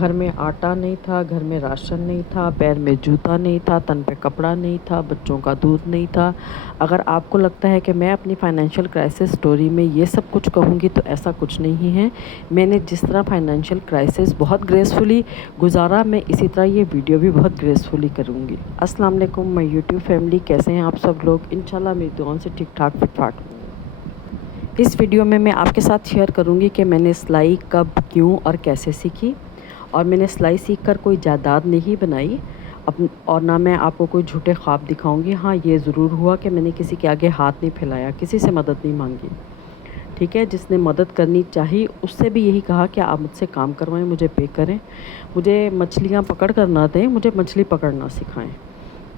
گھر میں آٹا نہیں تھا، گھر میں راشن نہیں تھا، پیر میں جوتا نہیں تھا، تن پہ کپڑا نہیں تھا، بچوں کا دودھ نہیں تھا۔ اگر آپ کو لگتا ہے کہ میں اپنی فائنینشیل کرائسس سٹوری میں یہ سب کچھ کہوں گی تو ایسا کچھ نہیں ہے۔ میں نے جس طرح فائنینشیل کرائسس بہت گریسفلی گزارا، میں اسی طرح یہ ویڈیو بھی بہت گریسفلی کروں گی۔ السلام علیکم مائی یوٹیوب فیملی، کیسے ہیں آپ سب لوگ؟ انشاءاللہ میری دعاؤں سے ٹھیک ٹھاک فٹ فاٹ ہوں۔ اس ویڈیو میں آپ کے ساتھ شیئر کروں گی کہ میں نے سلائی کب، کیوں اور کیسے سیکھی، اور میں نے سلائی سیکھ کر کوئی جائیداد نہیں بنائی، اور نہ میں آپ کو کوئی جھوٹے خواب دکھاؤں گی۔ ہاں یہ ضرور ہوا کہ میں نے کسی کے آگے ہاتھ نہیں پھیلایا، کسی سے مدد نہیں مانگی، ٹھیک ہے؟ جس نے مدد کرنی چاہی اس سے بھی یہی کہا کہ آپ مجھ سے کام کروائیں، مجھے پے کریں، مجھے مچھلیاں پکڑ کر نہ دیں، مجھے مچھلی پکڑنا سکھائیں۔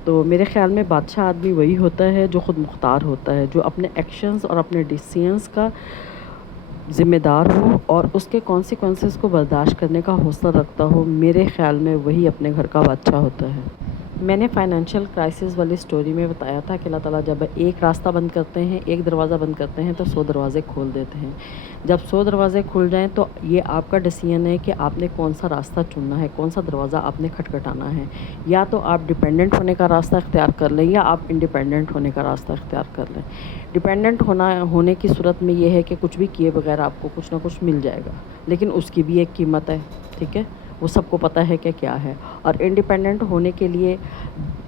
تو میرے خیال میں بادشاہ آدمی وہی ہوتا ہے جو خود مختار ہوتا ہے، جو اپنے ایکشنز اور اپنے ڈیسیژنز کا ذمہ دار ہو اور اس کے کانسیکوینسز کو برداشت کرنے کا حوصلہ رکھتا ہو۔ میرے خیال میں وہی اپنے گھر کا بادشاہ ہوتا ہے۔ میں نے فائنینشیل کرائسس والی سٹوری میں بتایا تھا کہ اللہ تعالیٰ جب ایک راستہ بند کرتے ہیں، ایک دروازہ بند کرتے ہیں تو 100 دروازے کھول دیتے ہیں۔ جب 100 دروازے کھل جائیں تو یہ آپ کا ڈیسیژن ہے کہ آپ نے کون سا راستہ چننا ہے، کون سا دروازہ آپ نے کھٹکھٹانا ہے۔ یا تو آپ ڈیپینڈنٹ ہونے کا راستہ اختیار کر لیں یا آپ انڈیپینڈنٹ ہونے کا راستہ اختیار کر لیں۔ ڈیپینڈنٹ ہونے کی صورت میں یہ ہے کہ کچھ بھی کیے بغیر آپ کو کچھ نہ کچھ مل جائے گا، لیکن اس کی بھی ایک قیمت ہے، ٹھیک ہے؟ وہ سب کو پتہ ہے کہ کیا ہے۔ اور انڈیپینڈنٹ ہونے کے لیے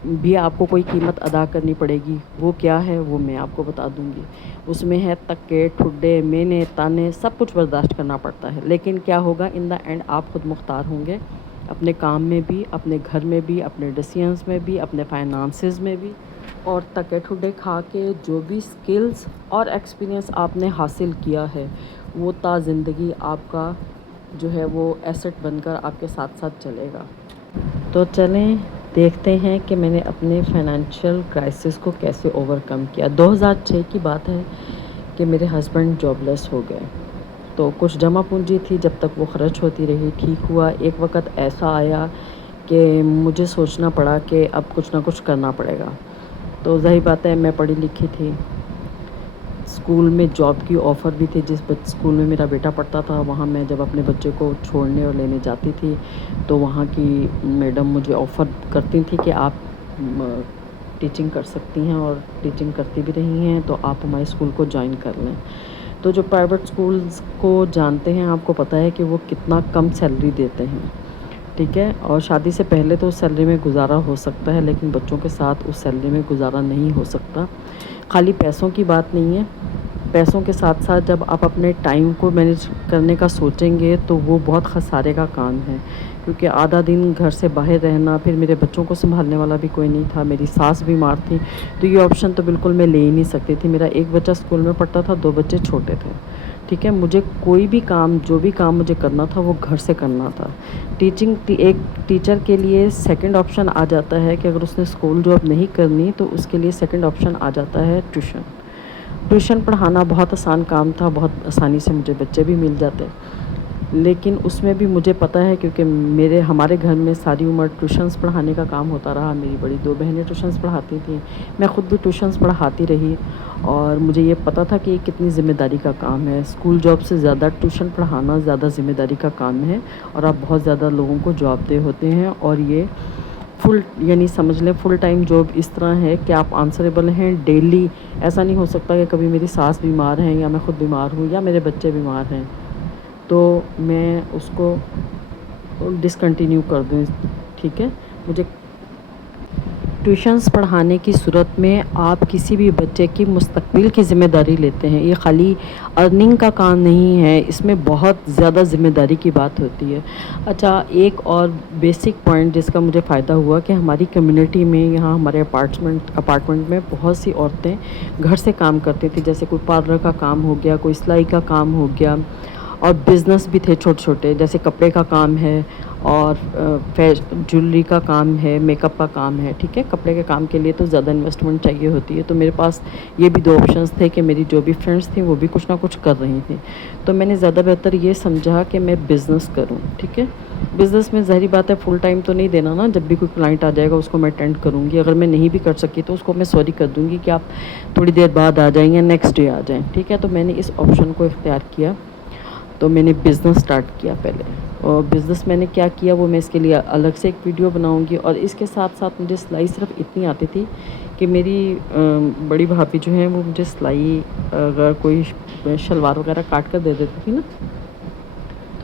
بھی آپ کو کوئی قیمت ادا کرنی پڑے گی، وہ کیا ہے وہ میں آپ کو بتا دوں گی۔ اس میں ہے تکے، ٹھڈے، مینے، تانے، سب کچھ برداشت کرنا پڑتا ہے، لیکن کیا ہوگا ان دا اینڈ آپ خود مختار ہوں گے، اپنے کام میں بھی، اپنے گھر میں بھی، اپنے ڈیسیژنز میں بھی، اپنے فائنانسز میں بھی۔ اور تکے ٹھڈے کھا کے جو بھی سکلز اور ایکسپیرینس آپ نے حاصل کیا ہے وہ تا زندگی آپ کا جو ہے وہ ایسٹ بن کر آپ کے ساتھ ساتھ چلے گا۔ تو چلیں دیکھتے ہیں کہ میں نے اپنے فائنینشیل کرائسس کو کیسے اوورکم کیا۔ 2006 کی بات ہے کہ میرے ہسبینڈ جاب لیس ہو گئے، تو کچھ جمع پونجی تھی، جب تک وہ خرچ ہوتی رہی ٹھیک ہوا۔ ایک وقت ایسا آیا کہ مجھے سوچنا پڑا کہ اب کچھ نہ کچھ کرنا پڑے گا۔ تو ظاہر بات ہے میں پڑھی لکھی تھی، اسکول میں جاب کی آفر بھی تھی، جس اسکول میں میرا بیٹا پڑھتا تھا وہاں میں جب اپنے بچے کو چھوڑنے اور لینے جاتی تھی تو وہاں کی میڈم مجھے آفر کرتی تھی کہ آپ ٹیچنگ کر سکتی ہیں، اور ٹیچنگ کرتی بھی رہی ہیں، تو آپ ہمارے اسکول کو جوائن کر لیں۔ تو جو پرائیویٹ اسکولز کو جانتے ہیں آپ کو پتہ ہے کہ وہ کتنا کم سیلری دیتے ہیں، ٹھیک ہے؟ اور شادی سے پہلے تو اس سیلری میں گزارا ہو سکتا ہے، لیکن بچوں کے ساتھ اس سیلری میں گزارا نہیں ہو سکتا۔ خالی پیسوں کی بات نہیں ہے، پیسوں کے ساتھ ساتھ جب آپ اپنے ٹائم کو مینیج کرنے کا سوچیں گے تو وہ بہت خسارے کا کام ہے، کیونکہ آدھا دن گھر سے باہر رہنا، پھر میرے بچوں کو سنبھالنے والا بھی کوئی نہیں تھا، میری ساس بیمار تھی، تو یہ آپشن تو بالکل میں لے ہی نہیں سکتی تھی۔ میرا ایک بچہ اسکول میں پڑھتا تھا، 2 بچے چھوٹے تھے، ٹھیک ہے؟ مجھے کوئی بھی کام، جو بھی کام مجھے کرنا تھا وہ گھر سے کرنا تھا۔ ایک ٹیچر کے لیے سیکنڈ آپشن آ جاتا ہے کہ اگر اس نے اسکول جاب نہیں کرنی تو اس کے لیے سیکنڈ آپشن آ جاتا ہے ٹیوشن۔ ٹیوشن پڑھانا بہت آسان کام تھا، بہت آسانی سے مجھے بچے بھی مل جاتے، لیکن اس میں بھی مجھے پتہ ہے کیونکہ ہمارے گھر میں ساری عمر ٹیوشنز پڑھانے کا کام ہوتا رہا۔ میری بڑی 2 بہنیں ٹیوشنز پڑھاتی تھیں، میں خود بھی ٹیوشنز پڑھاتی رہی، اور مجھے یہ پتہ تھا کہ یہ کتنی ذمہ داری کا کام ہے۔ اسکول جاب سے زیادہ ٹیوشن پڑھانا زیادہ ذمہ داری کا کام ہے، اور آپ بہت زیادہ لوگوں کو جواب دہ ہوتے ہیں، اور یہ یعنی سمجھ لیں فل ٹائم جاب اس طرح ہے کہ آپ آنسریبل ہیں ڈیلی۔ ایسا نہیں ہو سکتا کہ کبھی میری ساس بیمار ہیں یا میں خود بیمار ہوں یا میرے بچے بیمار ہیں تو میں اس کو ڈسکنٹینیو کر دوں، ٹھیک ہے؟ مجھے ٹیوشنز پڑھانے کی صورت میں آپ کسی بھی بچے کی مستقبل کی ذمہ داری لیتے ہیں، یہ خالی ارننگ کا کام نہیں ہے، اس میں بہت زیادہ ذمہ داری کی بات ہوتی ہے۔ اچھا، ایک اور بیسک پوائنٹ جس کا مجھے فائدہ ہوا کہ ہماری کمیونٹی میں، یہاں ہمارے اپارٹمنٹ میں بہت سی عورتیں گھر سے کام کرتی تھیں، جیسے کوئی پارلر کا کام ہو گیا، کوئی سلائی کا کام ہو گیا، اور بزنس بھی تھے چھوٹے چھوٹے، جیسے کپڑے کا کام ہے اور جویلری کا کام ہے، میک اپ کا کام ہے، ٹھیک ہے؟ کپڑے کے کام کے لیے تو زیادہ انویسٹمنٹ چاہیے ہوتی ہے، تو میرے پاس یہ بھی 2 آپشنس تھے کہ میری جو بھی فرینڈس تھیں وہ بھی کچھ نہ کچھ کر رہی تھیں، تو میں نے زیادہ بہتر یہ سمجھا کہ میں بزنس کروں، ٹھیک ہے؟ بزنس میں ظاہری بات ہے فل ٹائم تو نہیں دینا نا، جب بھی کوئی کلائنٹ آ جائے گا اس کو میں اٹینڈ کروں گی، اگر میں نہیں بھی کر سکی تو اس کو میں سوری کر دوں گی کہ آپ تھوڑی دیر بعد آ جائیں یا نیکسٹ ڈے آ جائیں، ٹھیک ہے؟ تو میں نے اس آپشن کو اختیار کیا، تو میں نے بزنس سٹارٹ کیا پہلے، اور بزنس میں نے کیا کیا وہ میں اس کے لیے الگ سے ایک ویڈیو بناؤں گی. اور اس کے ساتھ ساتھ مجھے سلائی صرف اتنی آتی تھی کہ میری بڑی بھابھی جو ہیں وہ مجھے سلائی اگر کوئی شلوار وغیرہ کاٹ کر دے دیتی تھی نا،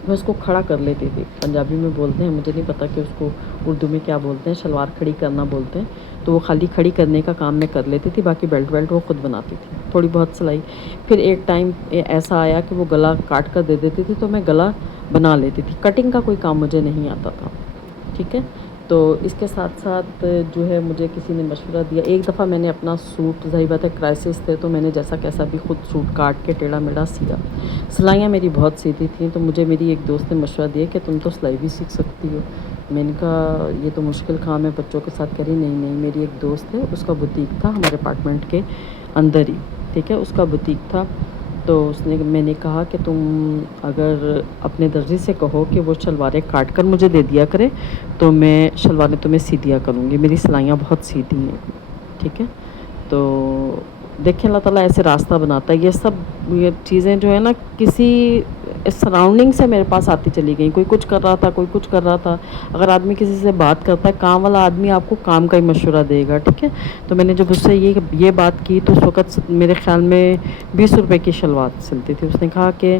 میں اس کو کھڑا کر لیتی تھی. پنجابی میں بولتے ہیں، مجھے نہیں پتہ کہ اس کو اردو میں کیا بولتے ہیں، شلوار کھڑی کرنا بولتے ہیں. تو وہ خالی کھڑی کرنے کا کام میں کر لیتی تھی، باقی بیلٹ ویلٹ وہ خود بناتی تھی، تھوڑی بہت سلائی. پھر ایک ٹائم ایسا آیا کہ وہ گلا کاٹ کر دے دیتی تھی تو میں گلا بنا لیتی تھی. کٹنگ کا کوئی کام مجھے نہیں آتا تھا. ٹھیک ہے. تو اس کے ساتھ ساتھ جو ہے مجھے کسی نے مشورہ دیا. ایک دفعہ میں نے اپنا سوٹ، ظاہر بات ہے کرائسس تھے تو میں نے جیسا کیسا بھی خود سوٹ کاٹ کے ٹیڑھا میڑھا سیا. سلائیاں میری بہت سیتی تھیں تو مجھے میری ایک دوست نے مشورہ دیا کہ تم تو سلائی بھی سیکھ سکتی ہو. میں نے کہا یہ تو مشکل کام ہے بچوں کے ساتھ. کری نہیں نہیں، میری ایک دوست ہے، اس کا بوتیک تھا ہمارے اپارٹمنٹ کے اندر ہی. ٹھیک ہے. اس کا بوتیک تھا تو میں نے کہا کہ تم اگر اپنے درزی سے کہو کہ وہ شلواریں کاٹ کر مجھے دے دیا کرے تو میں شلواریں تمہیں سی دیا کروں گی. میری سلائیاں بہت سیدھی ہیں. ٹھیک ہے. تو دیکھیں اللہ تعالیٰ ایسے راستہ بناتا ہے. یہ چیزیں جو ہے نا کسی سراؤنڈنگ سے میرے پاس آتی چلی گئیں. کوئی کچھ کر رہا تھا، کوئی کچھ کر رہا تھا. اگر آدمی کسی سے بات کرتا ہے، کام والا آدمی آپ کو کام کا ہی مشورہ دے گا. ٹھیک ہے. تو میں نے جب اس سے یہ بات کی تو اس وقت میرے خیال میں 20 روپے کی شلوار سلتی تھی. اس نے کہا کہ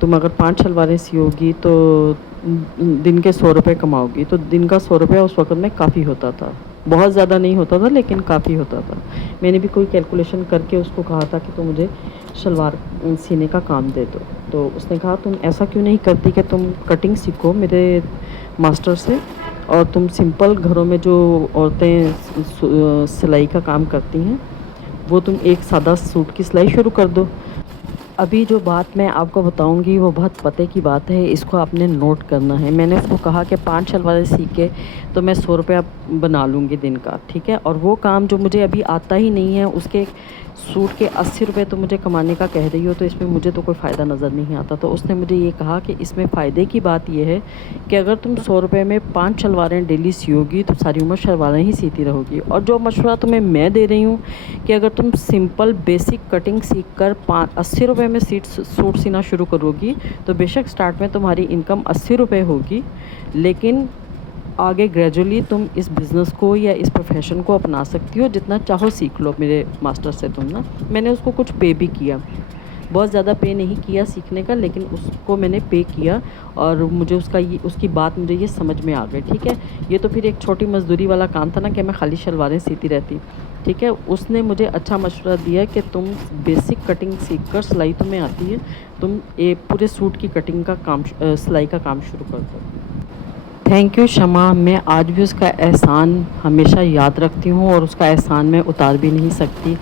تم اگر 5 شلواریں سیو گی تو دن کے 100 روپے کماؤ گی. تو دن کا 100 روپیہ اس وقت میں کافی ہوتا تھا. بہت زیادہ نہیں ہوتا تھا لیکن کافی ہوتا تھا. میں نے بھی کوئی کیلکولیشن کر کے اس کو کہا تھا کہ تم مجھے شلوار سینے کا کام دے دو. تو اس نے کہا تم ایسا کیوں نہیں کرتی کہ تم کٹنگ سیکھو میرے ماسٹر سے، اور تم سمپل گھروں میں جو عورتیں سلائی کا کام کرتی ہیں وہ تم ایک سادہ سوٹ کی سلائی شروع کر دو. ابھی جو بات میں آپ کو بتاؤں گی وہ بہت پتے کی بات ہے، اس کو آپ نے نوٹ کرنا ہے. میں نے اس کو کہا کہ 5 شلواریں سیکھے تو میں 100 روپیہ بنا لوں گی دن کا. ٹھیک ہے. اور وہ کام جو مجھے ابھی آتا ہی نہیں ہے اس کے سوٹ کے 80 روپے تو مجھے کمانے کا کہہ رہی ہو تو اس میں مجھے تو کوئی فائدہ نظر نہیں آتا. تو اس نے مجھے یہ کہا کہ اس میں فائدے کی بات یہ ہے کہ اگر تم 100 روپے میں 5 شلواریں ڈیلی سیو گی تو ساری عمر شلواریں ہی سیتی رہو گی. اور جو مشورہ تمہیں میں دے رہی ہوں کہ اگر تم سمپل بیسک کٹنگ سیکھ کر 80 روپے میں سوٹ سینا شروع کرو گی تو بے شک سٹارٹ میں تمہاری انکم 80 روپے ہوگی، لیکن آگے گریجولی تم اس بزنس کو یا اس پروفیشن کو اپنا سکتی ہو. جتنا چاہو سیکھ لو میرے ماسٹر سے تم نا. میں نے اس کو کچھ پے بھی کیا، بہت زیادہ پے نہیں کیا سیکھنے کا، لیکن اس کو میں نے پے کیا اور مجھے اس کی بات مجھے یہ سمجھ میں آ گئی. ٹھیک ہے. یہ تو پھر ایک چھوٹی مزدوری والا کام تھا نا کہ میں خالی شلواریں سیتی رہتی. ٹھیک ہے. اس نے مجھے اچھا مشورہ دیا کہ تم بیسک کٹنگ سیکھ کر، سلائی تمہیں آتی ہے، تم پورے سوٹ کی کٹنگ کا کام، سلائی کا کام شروع کر دو. تھینک یو شمع. میں آج بھی اس کا احسان ہمیشہ یاد رکھتی ہوں اور اس کا احسان میں اتار بھی نہیں سکتی.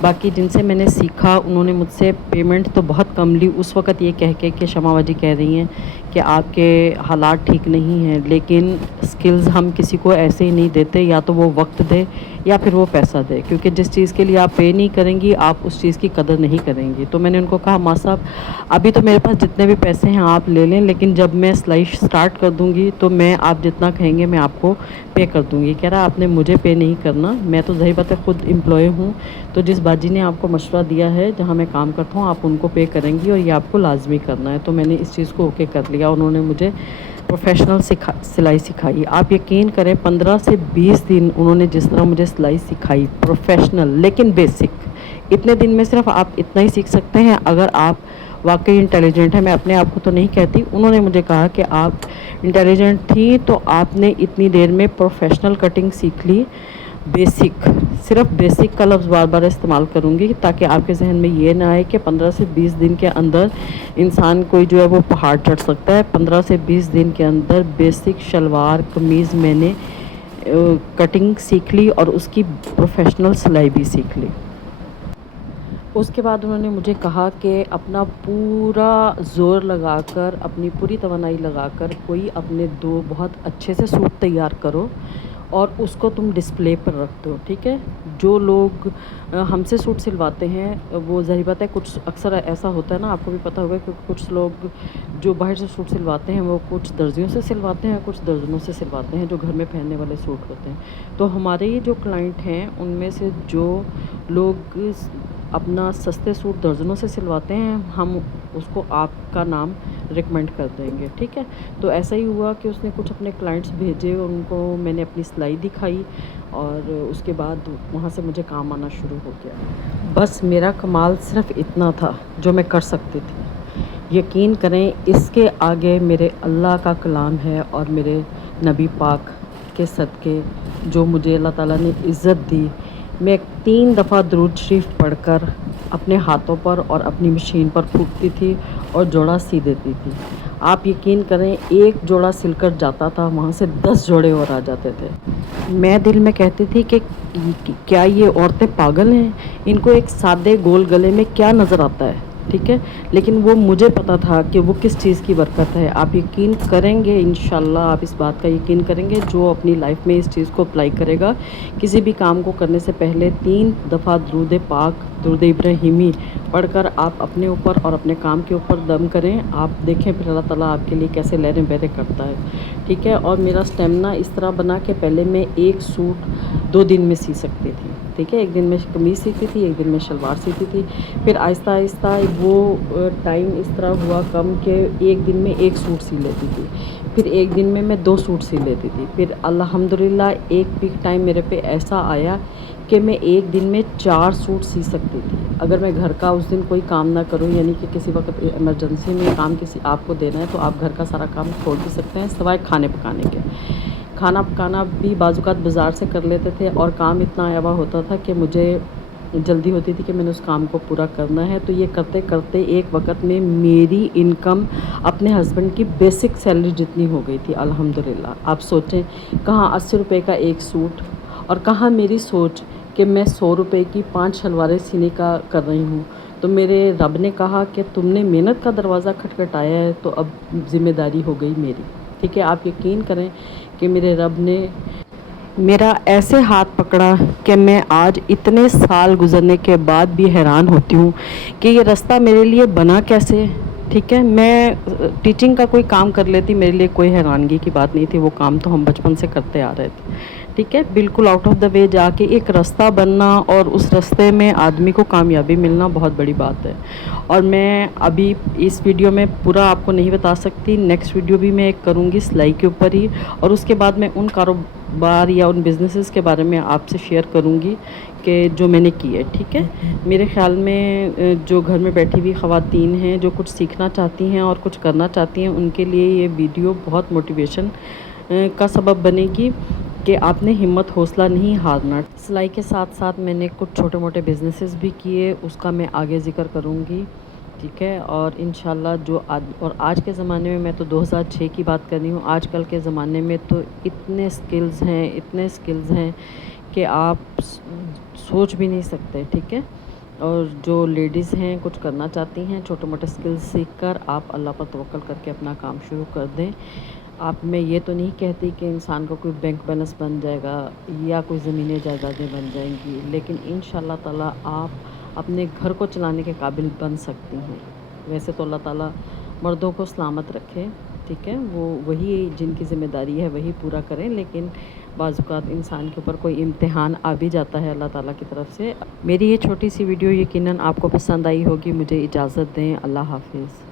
باقی جن سے میں نے سیکھا انہوں نے مجھ سے پیمنٹ تو بہت کم لی اس وقت، یہ کہہ کے کہ شمع باجی کہہ رہی ہیں کہ آپ کے حالات ٹھیک نہیں ہیں، لیکن سکلز ہم کسی کو ایسے ہی نہیں دیتے، یا تو وہ وقت دے یا پھر وہ پیسہ دے، کیونکہ جس چیز کے لیے آپ پے نہیں کریں گی آپ اس چیز کی قدر نہیں کریں گی. تو میں نے ان کو کہا ماں صاحب ابھی تو میرے پاس جتنے بھی پیسے ہیں آپ لے لیں، لیکن جب میں سلائی سٹارٹ کر دوں گی تو میں آپ جتنا کہیں گے میں آپ کو پے کر دوں گی. کہہ رہا آپ نے مجھے پے نہیں کرنا، میں تو ظاہر بات ہے خود امپلائی ہوں، تو جس باجی نے آپ کو مشورہ دیا ہے جہاں میں کام کرتا ہوں آپ ان کو پے کریں گی اور یہ آپ کو لازمی کرنا ہے. تو میں نے اس چیز کو اوکے کر لیا. انہوں نے مجھے پروفیشنل سلائی سکھائی. آپ یقین کریں 15 سے 20 دن انہوں نے جس طرح مجھے سلائی سکھائی، پروفیشنل لیکن بیسک. اتنے دن میں صرف آپ اتنا ہی سیکھ سکتے ہیں اگر آپ واقعی انٹیلیجنٹ ہیں. میں اپنے آپ کو تو نہیں کہتی، انہوں نے مجھے کہا کہ آپ انٹیلیجنٹ تھی تو آپ نے اتنی دیر میں پروفیشنل کٹنگ سیکھ لی. بیسک، صرف بیسک کا لفظ بار بار استعمال کروں گی تاکہ آپ کے ذہن میں یہ نہ آئے کہ 15 سے 20 دن کے اندر انسان کوئی جو ہے وہ پہاڑ چڑھ سکتا ہے. 15 سے 20 دن کے اندر بیسک شلوار قمیض میں نے کٹنگ سیکھ لی اور اس کی پروفیشنل سلائی بھی سیکھ لی. اس کے بعد انہوں نے مجھے کہا کہ اپنا پورا زور لگا کر، اپنی پوری توانائی لگا کر کوئی اپنے 2 بہت اچھے سے سوٹ تیار کرو اور اس کو تم ڈسپلے پر رکھ دو. ٹھیک ہے. جو لوگ ہم سے سوٹ سلواتے ہیں وہ ظاہر بات ہے کچھ اکثر ایسا ہوتا ہے نا، آپ کو بھی پتہ ہوگا کہ کچھ لوگ جو باہر سے سوٹ سلواتے ہیں وہ کچھ درزیوں سے سلواتے ہیں، کچھ درزنوں سے سلواتے ہیں جو گھر میں پہننے والے سوٹ ہوتے ہیں. تو ہمارے یہ جو کلائنٹ ہیں ان میں سے جو لوگ اپنا سستے سوٹ درزنوں سے سلواتے ہیں، ہم اس کو آپ کا نام ریکمینڈ کر دیں گے، ٹھیک ہے۔ تو ایسا ہی ہوا کہ اس نے کچھ اپنے کلائنٹس بھیجے، ان کو میں نے اپنی سلائی دکھائی اور اس کے بعد وہاں سے مجھے کام آنا شروع ہو گیا۔ بس میرا کمال صرف اتنا تھا جو میں کر سکتی تھی۔ یقین کریں اس کے آگے میرے اللہ کا کلام ہے اور میرے نبی پاک کے صدقے جو مجھے اللہ تعالیٰ نے عزت دی، میں 3 دفعہ درود شریف پڑھ کر اپنے ہاتھوں پر اور اپنی مشین پر پھونکتی تھی اور جوڑا سی دیتی تھی۔ آپ یقین کریں ایک جوڑا سل کر جاتا تھا، وہاں سے 10 جوڑے اور آ جاتے تھے۔ میں دل میں کہتی تھی کہ کیا یہ عورتیں پاگل ہیں، ان کو ایک سادے گول گلے میں کیا نظر آتا ہے، ٹھیک ہے۔ لیکن وہ مجھے پتا تھا کہ وہ کس چیز کی برکت ہے۔ آپ یقین کریں گے انشاءاللہ، آپ اس بات کا یقین کریں گے جو اپنی لائف میں اس چیز کو اپلائی کرے گا، کسی بھی کام کو کرنے سے پہلے 3 دفعہ درود پاک، درود ابراہیمی پڑھ کر آپ اپنے اوپر اور اپنے کام کے اوپر دم کریں، آپ دیکھیں پھر اللہ تعالیٰ آپ کے لیے کیسے لہریں بہریں کرتا ہے، ٹھیک ہے۔ اور میرا اسٹیمنا اس طرح بنا کہ پہلے میں ایک سوٹ 2 دن میں سی سکتی تھی، ٹھیک ہے۔ ایک دن میں قمیص سیتی تھی، ایک دن میں شلوار سیتی تھی، پھر آہستہ آہستہ وہ ٹائم اس طرح ہوا کم کہ ایک دن میں ایک سوٹ سی لیتی تھی، پھر ایک دن میں 2 سوٹ سی لیتی تھی، پھر الحمدللہ ایک پیک ٹائم میرے پہ ایسا آیا کہ میں ایک دن میں 4 سوٹ سی سکتی تھی۔ اگر میں گھر کا اس دن کوئی کام نہ کروں، یعنی کہ کسی وقت ایمرجنسی میں کام کسی آپ کو دینا ہے تو آپ گھر کا سارا کام چھوڑ بھی سکتے ہیں سوائے کھانے پکانے کے۔ کھانا پکانا بھی بعض اوقات بازار سے کر لیتے تھے اور کام اتنا آیا ہوا ہوتا تھا کہ مجھے جلدی ہوتی تھی کہ میں نے اس کام کو پورا کرنا ہے۔ تو یہ کرتے کرتے ایک وقت میں میری انکم اپنے ہسبینڈ کی بیسک سیلری جتنی ہو گئی تھی الحمدللہ۔ آپ سوچیں کہاں 80 روپے کا ایک سوٹ اور کہاں میری سوچ کہ میں 100 روپے کی 5 شلواریں سینے کا کر رہی ہوں۔ تو میرے رب نے کہا کہ تم نے محنت کا دروازہ کھٹکھٹایا ہے تو اب ذمہ داری ہو گئی میری، ٹھیک ہے۔ آپ یقین کریں کہ میرے رب نے میرا ایسے ہاتھ پکڑا کہ میں آج اتنے سال گزرنے کے بعد بھی حیران ہوتی ہوں کہ یہ رستہ میرے لیے بنا کیسے، ٹھیک ہے۔ میں ٹیچنگ کا کوئی کام کر لیتی، میرے لیے کوئی حیرانگی کی بات نہیں تھی، وہ کام تو ہم بچپن سے کرتے آ رہے تھے، ٹھیک ہے۔ بالکل آؤٹ آف دا وے جا کے ایک رستہ بننا اور اس رستے میں آدمی کو کامیابی ملنا بہت بڑی بات ہے۔ اور میں ابھی اس ویڈیو میں پورا آپ کو نہیں بتا سکتی، نیکسٹ ویڈیو بھی میں ایک کروں گی سلائی کے اوپر ہی، اور اس کے بعد میں ان کاروبار یا ان بزنسز کے بارے میں آپ سے شیئر کروں گی کہ جو میں نے کی ہے، ٹھیک ہے۔ میرے خیال میں جو گھر میں بیٹھی ہوئی خواتین ہیں جو کچھ سیکھنا چاہتی ہیں اور کچھ کرنا چاہتی ہیں، ان کے لیے یہ ویڈیو بہت موٹیویشن کا سبب بنے گی کہ آپ نے ہمت حوصلہ نہیں ہارنا۔ سلائی کے ساتھ ساتھ میں نے کچھ چھوٹے موٹے بزنسز بھی کیے، اس کا میں آگے ذکر کروں گی، ٹھیک ہے۔ اور انشاءاللہ اور آج کے زمانے میں تو 2006 کی بات کر رہی ہوں، آج کل کے زمانے میں تو اتنے سکلز ہیں کہ آپ سوچ بھی نہیں سکتے، ٹھیک ہے۔ اور جو لیڈیز ہیں کچھ کرنا چاہتی ہیں، چھوٹے موٹے سکلز سیکھ کر آپ اللہ پر توکل کر کے اپنا کام شروع کر دیں۔ آپ میں یہ تو نہیں کہتی کہ انسان کو کوئی بینک بیلنس بن جائے گا یا کوئی زمینیں جائیدادیں بن جائیں گی، لیکن انشاءاللہ تعالیٰ آپ اپنے گھر کو چلانے کے قابل بن سکتی ہیں۔ ویسے تو اللہ تعالیٰ مردوں کو سلامت رکھے، ٹھیک ہے، وہ وہی جن کی ذمہ داری ہے وہی پورا کریں، لیکن بعض اوقات انسان کے اوپر کوئی امتحان آ بھی جاتا ہے اللہ تعالیٰ کی طرف سے۔ میری یہ چھوٹی سی ویڈیو یقیناً آپ کو پسند آئی ہوگی، مجھے اجازت دیں، اللہ حافظ۔